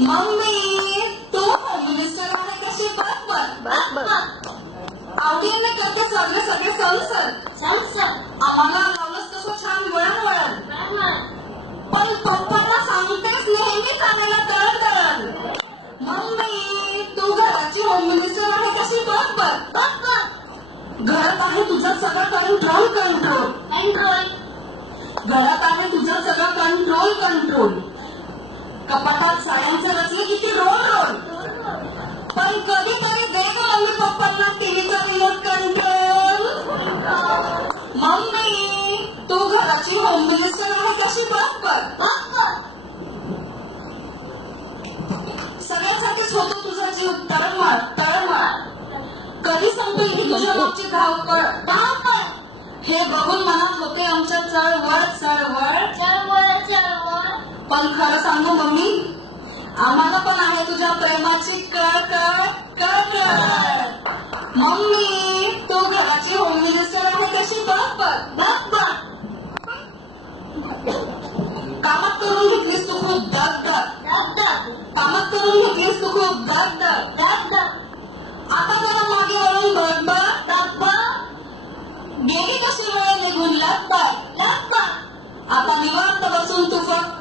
mummy तू home minister आहे कशी बघ आवडीने करतो सगळे सगळे सण आम्हाला लावलंच तसं छान वळण पण पप्पाला सांगतेस नेहमी चांगला तळण मम्मी तू घराची होम मिनिस्टर आहे कशी बघ घरात आहे तुझं सगळं कंट्रोल घरात आहे तुझं सगळं कंट्रोल कपाटात साड्यांचे रचले किती रोल पण कधीतरी दे ग मम्मी पप्पांना टीव्हीचा रिमोट कंट्रोल मम्मी तू घराची होम मिनिस्टर आहे कशी बघ सगळ्यांसाठीच होतो तुझा जीव तळमळ कधी संपेल ही तुझ्या मागची धावपळ हे बघून मनात होते आमच्या चळवळ पण खरं सांगू मम्मी आम्हाला पण आहे तुझ्या प्रेमाची कळ मम्मी तू घराची होम मिनिस्टर आहे कशी बघ कामात करून घेतलीस तू खूप दग कामात करून घेतलीस तू खूप दग आता जरा मागे वळून बघ गेली कशी वेळ निघून लागतात आता निवांत बसून तू फक्त